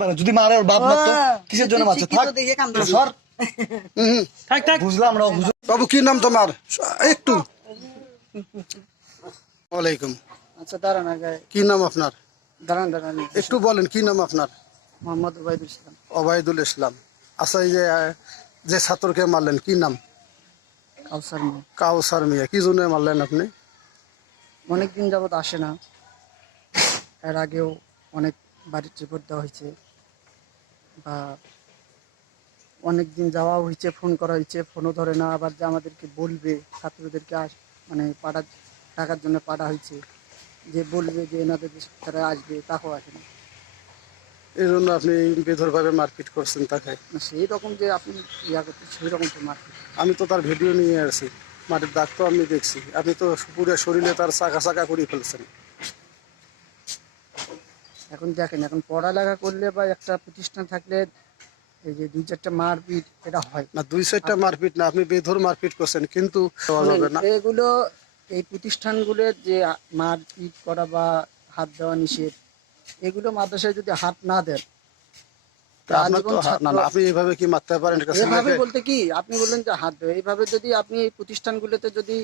মানে যদি মারে ওর বাপ মারতো কিসের জন্য মারছে? থাক। সর। থাক থাক। বুঝলাম হুজুর বাবু কি নাম তোমার? একটু। ওয়ালাইকুম। আচ্ছা দাঁড়ান আগে। কি নাম আপনার? দাঁড়ান দাঁড়ান। একটু বলেন কি নাম আপনার? মোহাম্মদ ওবায়দুল ইসলাম। ওবায়দুল ইসলাম। আচ্ছা এই যে যে ছাত্রকে মারলেন কি নাম? কাউসার মেয়ে। কাউসার মিয়া। কি জন্য মারলেন আপনি? অনেকদিন যাবত আসে না। এর আগেও অনেক বাড়ির রিপোর্ট দেওয়া হয়েছে। বা অনেক দিন যাওয়া হয়েছে ফোন করা হয়েছে ফোনও ধরে না আবার যে আমাদেরকে বলবে ছাত্রদেরকে আস মানে পাঠা টাকার জন্য পাঠা হয়েছে যে বলবে যে এনাদের তারা আসবে তাকেও আসে না এই জন্য আপনি বেধরভাবে মারপিট করছেন তাকে। সেই রকম যে আপনি ইয়া করছেন সেই রকম তো মারতে আমি তো তার ভিডিও নিয়ে আসছি মাটির দাগ তো আমি দেখছি। আপনি তো পুরো শরীরে তার চাকা চাকা করে ফেলছেন। এখন দেখেন এখন পড়ালেখা করলে বা একটা প্রতিষ্ঠান থাকলে এই যে দুই চারটা মারপিট এটা হয়। না দুই সাইডটা মারপিট না আপনি বেধর মারপিট করছেন কিন্তু এগুলো এই প্রতিষ্ঠানগুলোর যে মারপিট করা বা হাত দেওয়া নিষেধ এগুলো মাদ্রাসায় যদি হাত না দেন আপনি এইভাবে কি মারতে পারেন এভাবে বলতে কি? আপনি বললেন যে হাত দেওয়া এইভাবে যদি আপনি প্রতিষ্ঠানগুলোতে যদি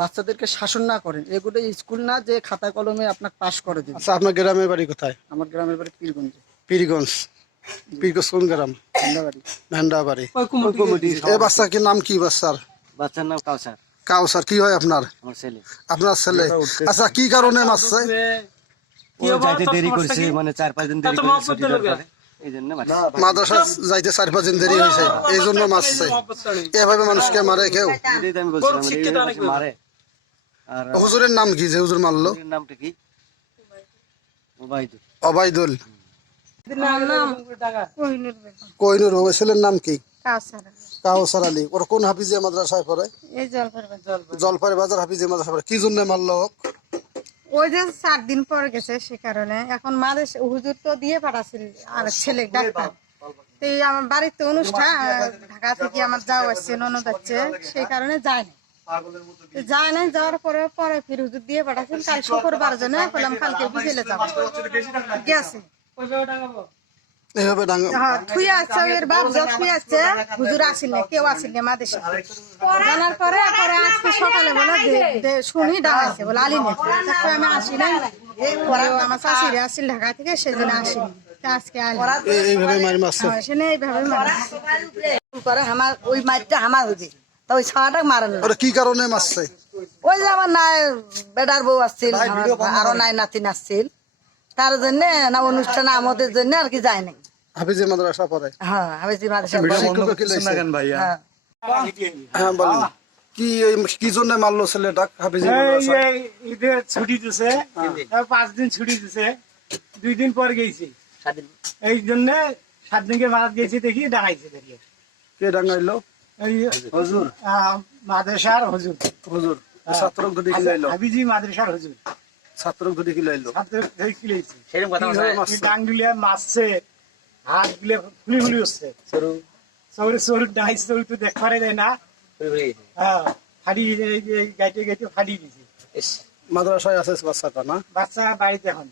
বাচ্চাদেরকে শাসন না করেন এগুলো স্কুল না যে খাতা কলমে আপনাকে পাশ করে দেবে। আচ্ছা আপনার গ্রামের বাড়ি কোথায়? আমার গ্রামের বাড়ি পীরগঞ্জে। পীরগঞ্জ। পীরগঞ্জ কোন গ্রাম? ঠান্ডাবাড়ি ভ্যান্ডা বাড়ি। এ বাচ্চা কি নাম কি বাচ্চার? বাচ্চার নাম কাউসার। কাউসার কি হয় আপনার? আপনার ছেলে। আচ্ছা কি কারণে মারছে যাইতে তোর দেরি করছে মানে চার পাঁচ দিন দেরি এই জন্য মারছে। মাদ্রাসা যাইতে চার পাঁচ দিন দেরি হয়েছে। এই জন্য মারছে। এভাবে মানুষকে মারে কেউ? মানে মারে। আর হুজুরের নাম কি যে হুজুর মারলো? নামটা কি? ওবাইদুল অবাইদুল কোহিনুর ছেলের নাম কি? কাউসার আলী। ওর কোন হাফিজিয়া মাদ্রাসায় পড়ে? এই জলপাইগুড়ি। জল জলপাই বাজার হাফিজিয়া মাদ্রাসা পড়ে। কি জন্য মারলো ওই যে চার দিন পর গেছে সে কারণে। এখন মাদের হুজুর তো দিয়ে পাঠাছিল আর ছেলে ডাক্তার। তো এই আমার বাড়িতে অনুষ্ঠান ঢাকা থেকে আমার যাওয়া আসছে ননদ আসছে সেই কারণে যায় না তো যায় না যাওয়ার পরে পরে ফির হুজুর দিয়ে পাঠাচ্ছেন কাল শুক্রবার জন্য বললাম কালকে বিকেলে যাব। গেছে। এইভাবে ডাঙ্গা হ্যাঁ থুই আছে এর বাপ যা থুই আছে হুজুর আসিল না কেউ আসিল না মাদেশে জানার পরে পরে আজকে সকালে বলে শুনি ডাকাইছে বলে আলি না। তারপরে আমি আসি না পরে আমার শাশুড়ি আসিল ঢাকা থেকে সেজন্য আসিনি আজকে আলি। এইভাবে মারি মারছে। হ্যাঁ, সে এইভাবে করে আমার ওই মাইটটা আমার হইবে তা ওই ছাড়াটা মারেন না কি কারণে মারছে? ওই যে আমার নাই বেটার বউ আসছিল আরও নাই। নাতিন আসছিল। তার জন্য না অনুষ্ঠান আমাদের জন্য আর কি যায় নাই। হাফিজিয়া মাদ্রাসা পড়ে হ্যাঁ যে মাদ্রাসা কি হ্যাঁ। হ্যাঁ বলেন। কি কি জন্য মারলো ছেলেটা হাফিজিয়া মাদ্রাসা? ঈদের ছুটি দিছে। পাঁচ দিন ছুটি দিছে। দুই দিন পর গেছি। এই জন্য সাত দিনকে মারাত গেছি দেখি ডাঙাইছে দেখি। কে ডাঙ্গাইলো এই হুজুর। মাদ্রাসার হুজুর। হুজুর ছাত্রক ধরে লাইলো? হাবিজি মাদ্রাসার হুজুর। ছাত্রক ধরে লাইলো? ছাত্র ধরে কিলেছি কীভাবে মারছে? ডাঙ্গুলিয়া মারছে হাত গুলে ফুলি ফুলি হচ্ছে। সৌরে। সৌর ডাইছে সৌর তো দেখ পারে না। হ্যাঁ ফাড়ি এই- এই গাইতে গাইতে ফাড়ি দিছে। মাদ্রাসায় আছে বাচ্চাটা না? বাচ্চা বাড়িতে এখন।